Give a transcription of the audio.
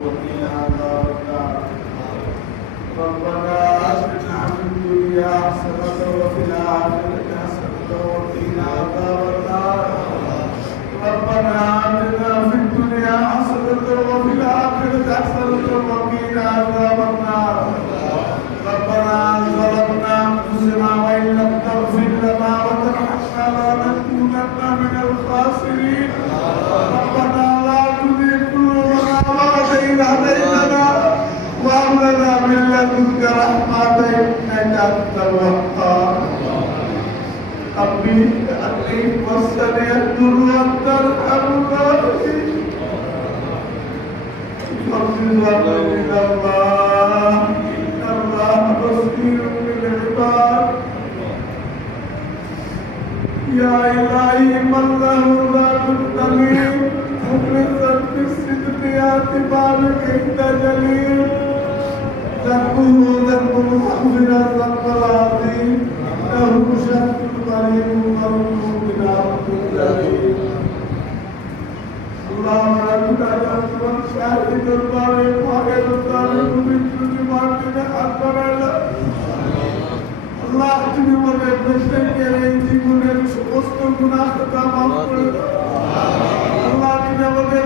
وقنا عذاب النار ربنا آتنا في الدنيا حسنة وفي الآخرة حسنة وقنا عذاب النار ربنا آتنا في الدنيا حسنة وفي الآخرة حسنة وقنا عذاب النار ربنا ظلمنا أنفسنا وإن لم تغفر لنا وترحمنا لنكونن من الخاسرين ربنا لا تزغ قلوبنا بعد إذ هديتنا وهب لنا من لدنك رحمة إنك أنت الوهاب ربي أني مسني الضر وأنت أرحم الراحمين فاغفر إلى الله إن الله بصير بالعباد يا إلهي من له ذات الدليل مخلصا في الصدق يأتي بابك عند جليل ذنبه ذنب محمد ذنب العظيم له شك قريب قرب بنا الدليل اللهم ربنا جل شاهد البارئ وغير الظالم من كل باطل أكبر আল্লাহ তুমি আমাদের প্রত্যেকের এই জীবনের সমস্ত গুনাহ খাতা মাফ করে দাও আল্লাহ তুমি আমাদের